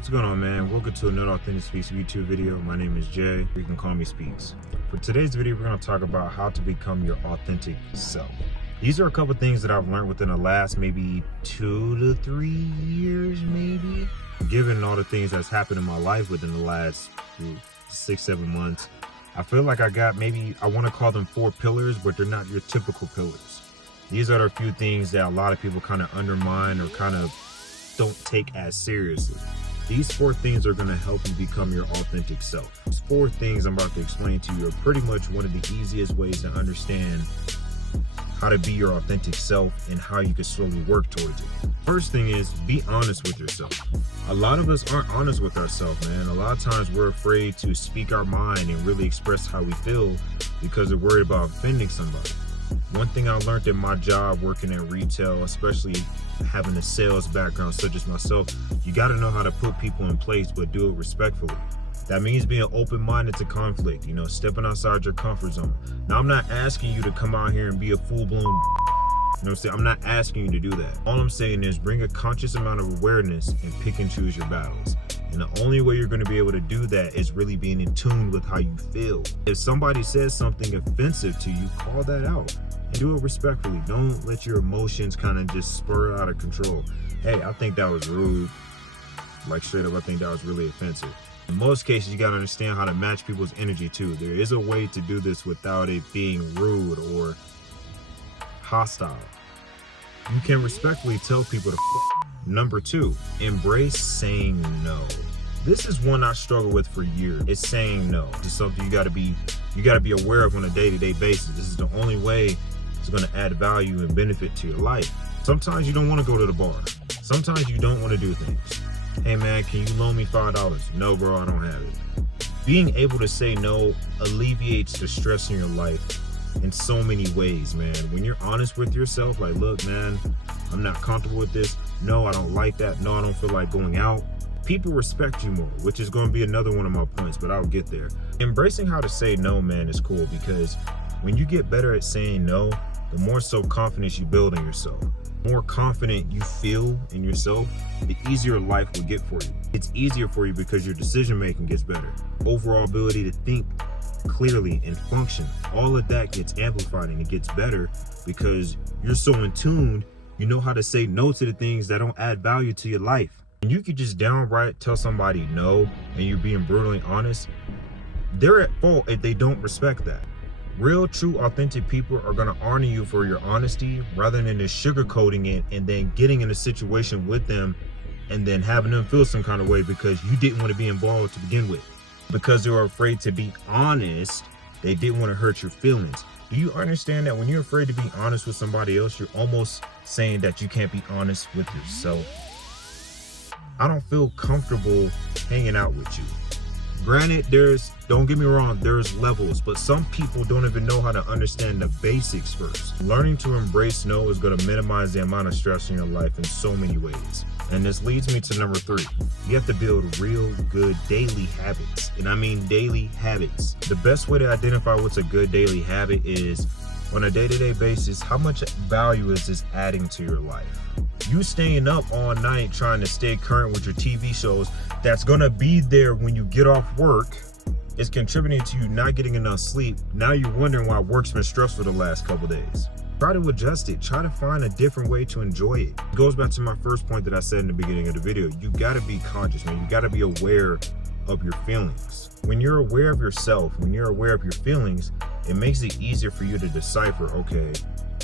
What's going on, man? Welcome to another Authentic Speaks YouTube video. My name is Jay. You can call me Speaks. For today's video, we're going to talk about how to become your authentic self. These are a couple things that I've learned within the last maybe 2 to 3 years, maybe. Given all the things that's happened in my life within the last 6-7 months, I feel like I got maybe, I want to call them 4 pillars, but they're not your typical pillars. These are the few things that a lot of people kind of undermine or kind of don't take as seriously. These 4 things are going to help you become your authentic self. These 4 things I'm about to explain to you are pretty much one of the easiest ways to understand how to be your authentic self and how you can slowly work towards it. First thing is, be honest with yourself. A lot of us aren't honest with ourselves, man. A lot of times we're afraid to speak our mind and really express how we feel because we're worried about offending somebody. One thing I learned in my job working in retail, especially having a sales background such as myself, you got to know how to put people in place, but do it respectfully. That means being open-minded to conflict, stepping outside your comfort zone. Now, I'm not asking you to come out here and be a full-blown, what I'm saying? I'm not asking you to do that. All I'm saying is bring a conscious amount of awareness and pick and choose your battles. And the only way you're going to be able to do that is really being in tune with how you feel. If somebody says something offensive to you, call that out and do it respectfully. Don't let your emotions kind of just spur out of control. Hey, I think that was rude. Like straight up, I think that was really offensive. In most cases, you got to understand how to match people's energy too. There is a way to do this without it being rude or hostile. You can respectfully tell people to Number 2, embrace saying no. This is one I struggle with for years. It's saying no. It's something you gotta be aware of on a day-to-day basis. This is the only way it's gonna add value and benefit to your life. Sometimes you don't wanna go to the bar. Sometimes you don't wanna do things. Hey man, can you loan me $5? No bro, I don't have it. Being able to say no alleviates the stress in your life in so many ways, man. When you're honest with yourself, like, look man, I'm not comfortable with this. No, I don't like that. No, I don't feel like going out. People respect you more, which is going to be another one of my points, but I'll get there. Embracing how to say no, man, is cool because when you get better at saying no, the more self-confidence you build in yourself. The more confident you feel in yourself, the easier life will get for you. It's easier for you because your decision-making gets better. Overall ability to think clearly and function, all of that gets amplified and it gets better because you're so in tune. You know how to say no to the things that don't add value to your life. And you could just downright tell somebody no and you're being brutally honest. They're at fault if they don't respect that. Real, true, authentic people are going to honor you for your honesty rather than just sugarcoating it and then getting in a situation with them and then having them feel some kind of way because you didn't want to be involved to begin with. Because they were afraid to be honest, they didn't want to hurt your feelings. Do you understand that when you're afraid to be honest with somebody else, you're almost saying that you can't be honest with yourself? I don't feel comfortable hanging out with you. Granted, don't get me wrong, there's levels, but some people don't even know how to understand the basics first. Learning to embrace no is going to minimize the amount of stress in your life in so many ways. And this leads me to number 3. You have to build real good daily habits. And I mean daily habits. The best way to identify what's a good daily habit is on a day-to-day basis, how much value is this adding to your life? You staying up all night trying to stay current with your TV shows that's gonna be there when you get off work is contributing to you not getting enough sleep. Now you're wondering why work's been stressful the last couple days. Try to adjust it. Try to find a different way to enjoy it. It goes back to my first point that I said in the beginning of the video. You gotta be conscious, man. You gotta be aware of your feelings. When you're aware of yourself, when you're aware of your feelings, it makes it easier for you to decipher, okay,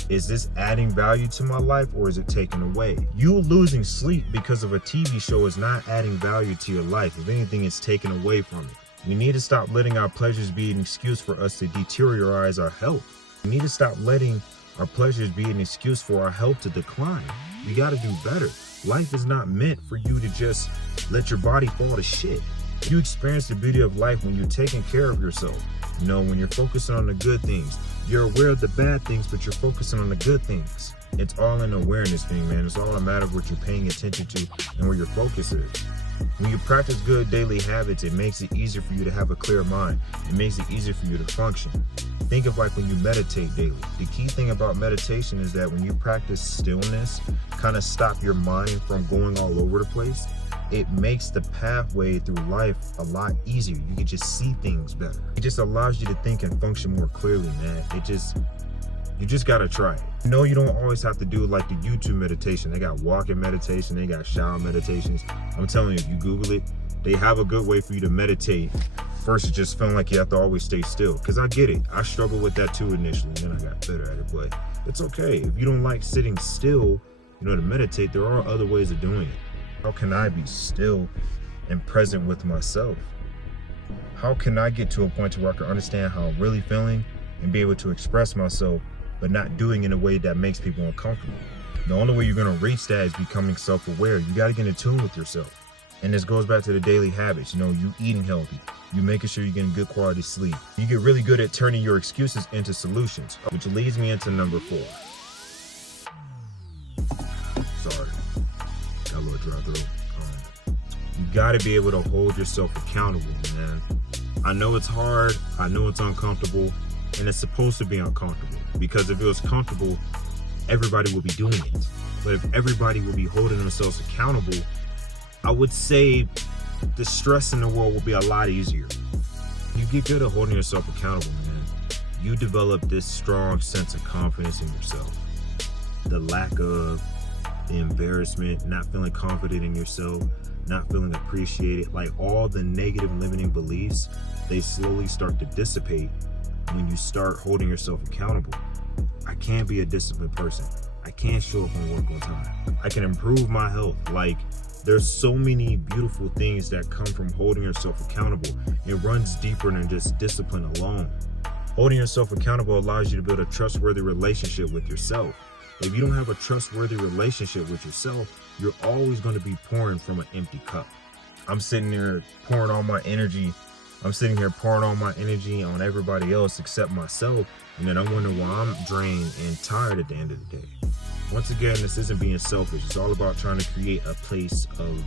is this adding value to my life or is it taking away? You losing sleep because of a TV show is not adding value to your life. If anything, it's taken away from it. We need to stop letting our pleasures be an excuse for us to deteriorate our health. We need to stop letting our pleasures be an excuse for our health to decline. We got to do better. Life is not meant for you to just let your body fall to shit. You experience the beauty of life when you're taking care of yourself. When you're focusing on the good things. You're aware of the bad things, but you're focusing on the good things. It's all an awareness thing, man. It's all a matter of what you're paying attention to and where your focus is. When you practice good daily habits, it makes it easier for you to have a clear mind. It makes it easier for you to function. Think of like when you meditate daily. The key thing about meditation is that when you practice stillness, kind of stop your mind from going all over the place, it makes the pathway through life a lot easier. You can just see things better. It just allows you to think and function more clearly, man. You just gotta try it. No, you don't always have to do like the YouTube meditation. They got walking meditation, they got shower meditations. I'm telling you, if you Google it, they have a good way for you to meditate versus just feeling like you have to always stay still. Because I get it. I struggled with that too initially, and then I got better at it. But it's okay. If you don't like sitting still, to meditate, there are other ways of doing it. How can I be still and present with myself? How can I get to a point where I can understand how I'm really feeling and be able to express myself, but not doing it in a way that makes people uncomfortable? The only way you're going to reach that is becoming self-aware. You got to get in tune with yourself. And this goes back to the daily habits. You eating healthy, you making sure you're getting good quality sleep. You get really good at turning your excuses into solutions, which leads me into number 4. Sorry, got a little dry throat. You got to be able to hold yourself accountable, man. I know it's hard, I know it's uncomfortable, and it's supposed to be uncomfortable, because if it was comfortable, everybody would be doing it. But if everybody would be holding themselves accountable, I would say the stress in the world will be a lot easier. You get good at holding yourself accountable, man. You develop this strong sense of confidence in yourself. The lack of the embarrassment, not feeling confident in yourself, not feeling appreciated, like all the negative limiting beliefs, they slowly start to dissipate when you start holding yourself accountable. I can't be a disciplined person. I can't show up and work on time. I can improve my health. Like, there's so many beautiful things that come from holding yourself accountable. It runs deeper than just discipline alone. Holding yourself accountable allows you to build a trustworthy relationship with yourself. If you don't have a trustworthy relationship with yourself, you're always going to be pouring from an empty cup. I'm sitting there pouring all my energy. I'm sitting here pouring all my energy on everybody else except myself. And then I'm wondering why I'm drained and tired at the end of the day. Once again, this isn't being selfish. It's all about trying to create a place of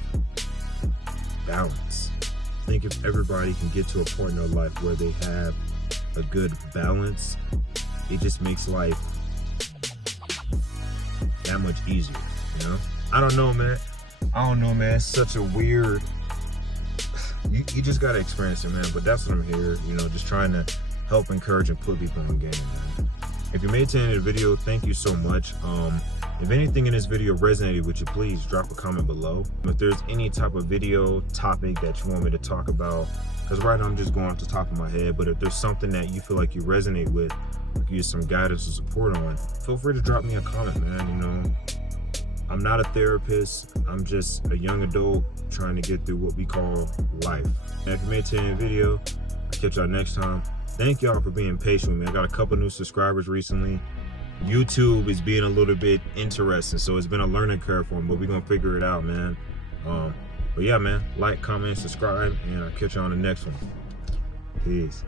balance. I think if everybody can get to a point in their life where they have a good balance, it just makes life that much easier, I don't know, man. It's such a weird, you just gotta experience it, man. But that's what I'm here, just trying to help encourage and put people on game, man. If you made it to the end of the video, thank you so much. If anything in this video resonated with you, please drop a comment below. If there's any type of video topic that you want me to talk about, because right now I'm just going off the top of my head, but if there's something that you feel like you resonate with, use some guidance or support on, feel free to drop me a comment, man. I'm not a therapist. I'm just a young adult trying to get through what we call life. And if you made it to the end of the video, I'll catch y'all next time. Thank y'all for being patient with me. I got a couple new subscribers recently. YouTube is being a little bit interesting, so it's been a learning curve for me, but we're gonna figure it out, man. But yeah, man, like, comment, subscribe, and I'll catch you on the next one. Peace.